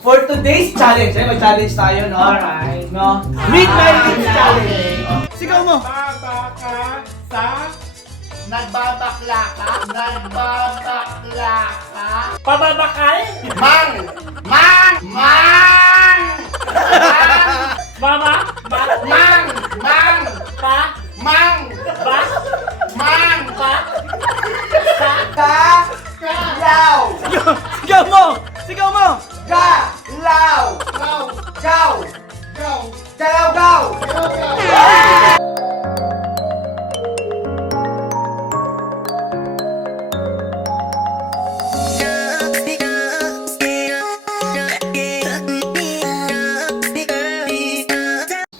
For today's challenge, may challenge tayo, no? Alright. No? Read my lips challenge. Sigaw mo. Baba ka sa... Nagbabakla ka? Nagbabakla ka? Pababakal? Mang! Mang! Mang! Mama? Mang! Mang! Pa? Mang! Ba? Mang! Pa? Sa? Law! Sigaw mo. Sigaw mo. Ga! Law! Gaw! Gaw! Gaw! Galaw gaw!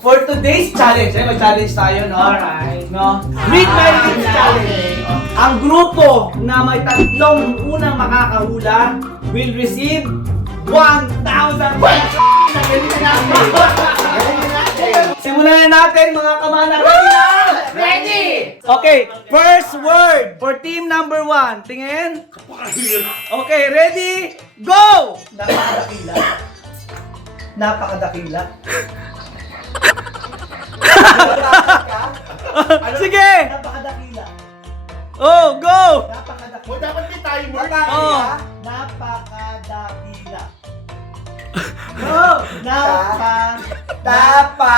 For today's challenge, may challenge tayo, no? Alright. No? Read my lips challenge. Ang grupo na may tatlong unang makakahula will receive 1,000 Simulan na natin mga kamana. Ready na? Ready! Okay, first word for team number 1. Tingin. Okay, ready? Go! Napakadakila. Napakadakila. Sige! Napakadakila. Oh, go! Napakadakila. O, dapat may timer. Oh. Napakadakila. Go! Tapa.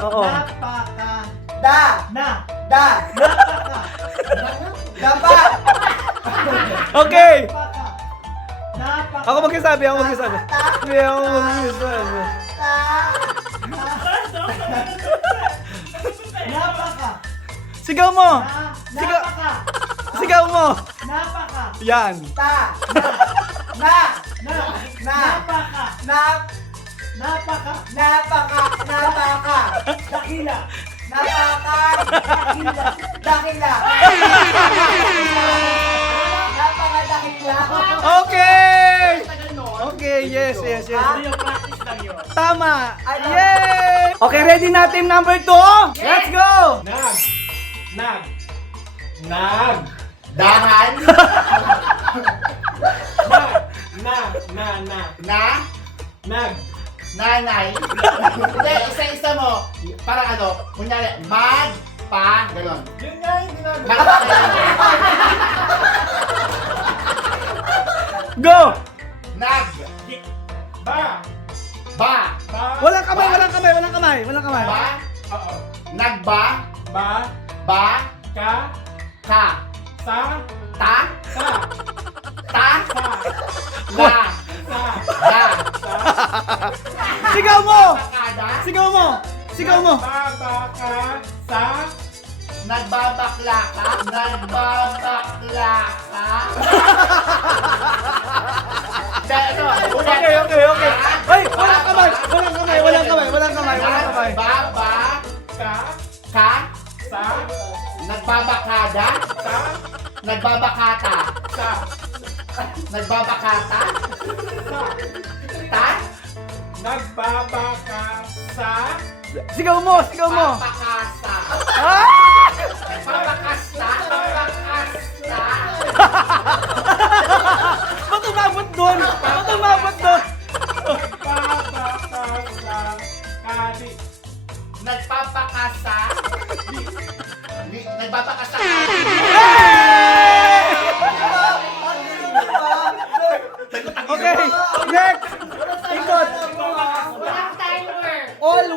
Oo. Okay! Ako magsasabi, ako magsasabi. Hindi ako magsasabi. Sigaw mo! Sigaw! Sigaw mo! Yan. Okay! Okay, yes. Practice lang yun. Tama! Yay! Okay, ready na team number 2? Let's go! Nag. Dahan. Nag. Nanay. Hindi, isa-isa mo. Parang ano, kunyari, gano'n. Yun nga yung ginagawa. Go! Nag. Ba. Walang kamay. Ba. Oo. Nagba. Ba. Ba. Ka. Ka. Sa. Ta. Sa. Ta. Sa. La. Sa. Da. Sa. Sigaw mo! Bakada. Sigaw mo! Baba ka sa. Nagbabakla ka. Okay. Ay, walang kamay. Baba. Ka. Ka. Sa. Nagbabakada. Sa. Nagbabakata. Sa. Nagbabakata. Sa. Ta. Nagbaba ka sa. Sigaw mo! Papakasa. Ah! Papakasta. Ba't umabot doon? Nagbaba ka sa. Kali. Nagpapakasa. Nagpapakasa. Okay, next! Ikot! All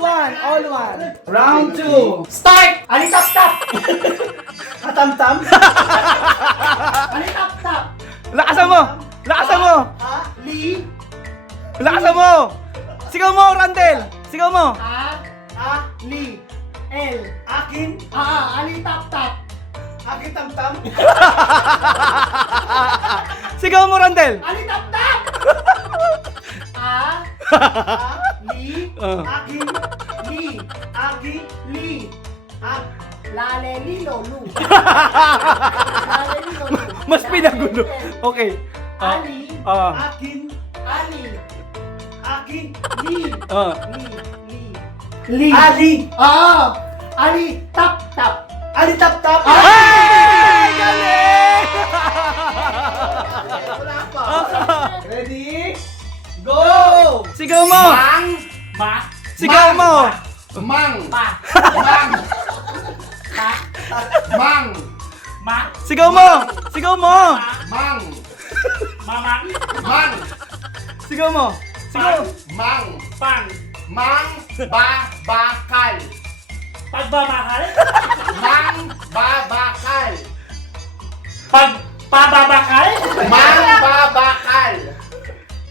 one. Round 2. Start! Alitap-tap. Katamtam? Alitap-tap. Lakasan mo! Lakasan mo! Sigaw mo, Randel! Sigaw mo! Li. L. Akin. Alitap-tap. Akin tam-tam. Sigaw mo, Randel! Alitap-tap. Li. Akin. Li. Agi. Li. Laleli lolu. Laleli lolu. Mas pinagulo. Okay. Ali, Ah. akin, ali. Akin, li. Ah. Li. Ali. Ali, tap, tap. Ali tap tap. Ay! Galing! Wala pa. Ready? Go! Sigaw mo! Ma. Sigaw mo! Mang. Pa. Mang. Pa. Mang. Ma. Sigaw mo! Sigaw mo! Mang. Mama. Mang. Sigaw mo! Sigaw! Mang. Pang. Mang. Bakal. Pagmamahal. Mang. Bakal. Pababakal. Mang. Bakal.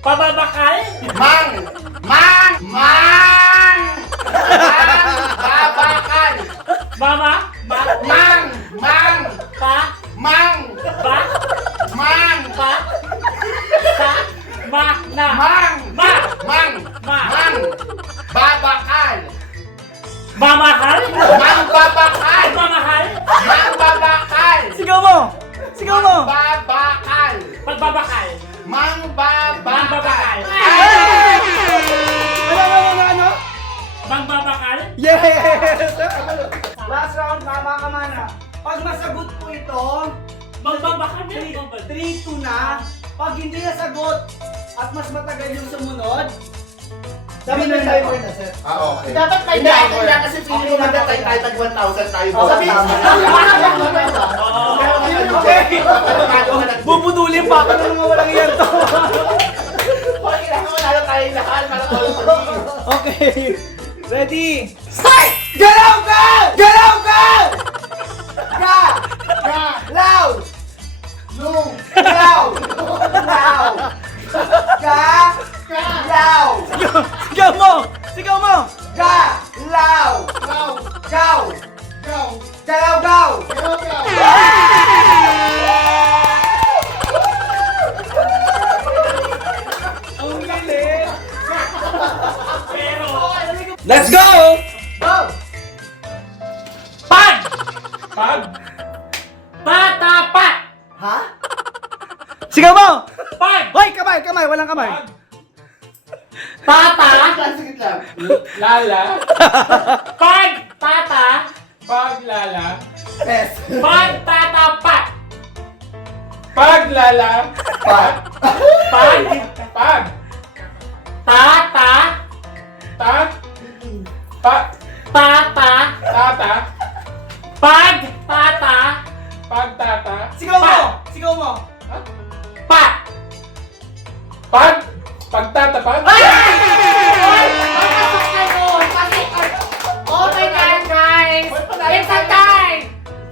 Pababakal. Mang. Mang. Mang. Bakal. Mama. Mang. Mang. Pa. Mang. Ba. Mang. Pa. Sa. Ma. Na. Mang. Ma. Mang. Ma. Mang. Babakal. Mamahal. Mang babakal. Pagmamahal. Mang babakal. Sigaw mo! Sigaw mo! Babakal. Pagbabakal. Mang babakal. Ano? Mangbabakal. Yes! Last round, tama ka mana. Pag masagot po ito, Mangbabakal. 3-2 na. Pag hindi nasagot at mas matagal yung sumunod, Dapat may timer na, sir. Okay. Dapat may Hindi, timer. kaya kasi feeling ko magkatay tayo tag 1,000 tayo. Oh, Sabihin tama. okay. Bubudulin pa ako nang mawalang yan to. Okay, wala na tayo lahat para all three. Okay. Ready? Start! Galaw ka! Galaw ka! Ga! Ga! Loud! Lung! Loud! Loud! Ga! Loud! Sigaw mo! Sigaw mo! Ga! Loud! Gaw! Gaw! Gaw! Galaw gaw! Gaw! Gaw! Ang galing! Pero. Let's go! Go! Pag. Pag! Patapat. Ha? Sigaw mo! Pag. Hoy! Kamay! Kamay! Walang kamay! Tata. Sige lang. Lala. Pag. Tata. Paglala. Yes. Pagtatapat. Paglala. Pag. Pag. Pag. Tata. Tag. Pag. Tata. Tata. Pag. Tata. Pagtata. Sigaw mo! Pa! Sigaw mo! Pa. Pag. Pagtatapag. Oh my God, guys! It's a tie!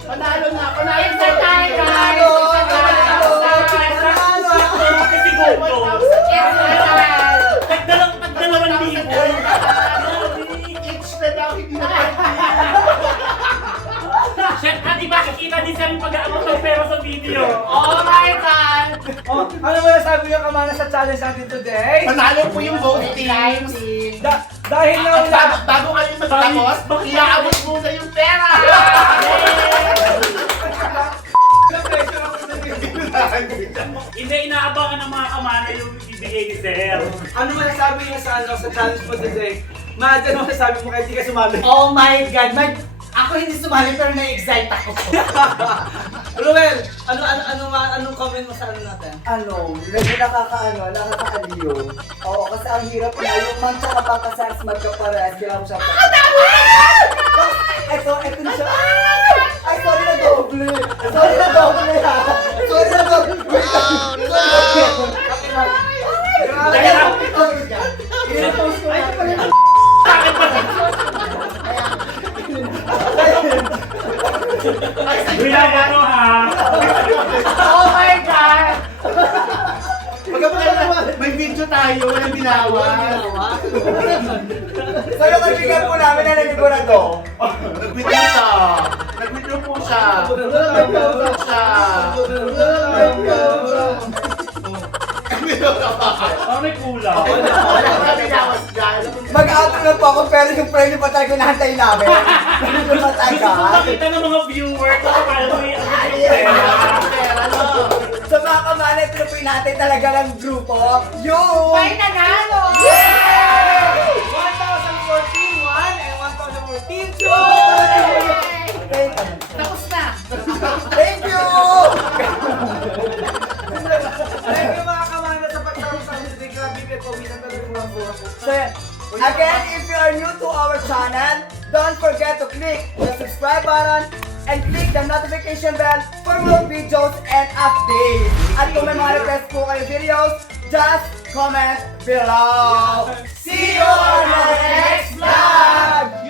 Panalo na. It's a tie, guys! It's a tie! Tagdalawang libo. Each na daw, hindi na. Shit, at iba kikita din sa aming pag-aabot ng pera sa video. Oh my God! Oh, ano mo nasabi yung kamana sa challenge natin today? Panalo po yung vote teams. Dahil na At bago kayo magtapos, iaabot muna yung pera. Hindi inaabangan ng mga kamana yung ibigay ni Sir. Ano mo nasabi niya sa challenge mo today? Imagine mo nasabi mo kahit di ka sumali. Oh my God! Ako hindi sumali pero na-excite ako. Ruel, anong comment mo sa ano natin? Medyo nakakaaliw. Oo, kasi ang hirap na yung mancha ka pang kasas, magkapares, kailangan mo siya pa. Ito na siya. Ay, sorry na doble. Sorry na doble ha. Sorry na doble. I-repost ko na. Wala na to ha. Oh my God! May video tayo, walang binawa. So yung kaibigan po namin na nagigurado. Nag-withdraw siya. Nag-withdraw po siya. Nag-withdraw siya. Oh, may kulang. Wala ka binawas dyan. Mag-outro na po ako pero yung premyo pa tayo hinahantay namin. Hindi pa tayo Gusto ko makita ng mga viewers kung paano yung pera. Pera, no? kamalay, tuloy natin talaga ng grupo. Yung... May nanalo! 1,014 1 and 1,014 2! Tapos na! Thank you! Thank you mga kamana sa pagtawag sa music. Grabe kayo po, minang talagang mga buha ko. So, again, if you are new to our channel, don't forget to click the subscribe button and click the notification bell for more videos and updates. At kung may mga request po kayo videos, just comment below. See you on our next vlog!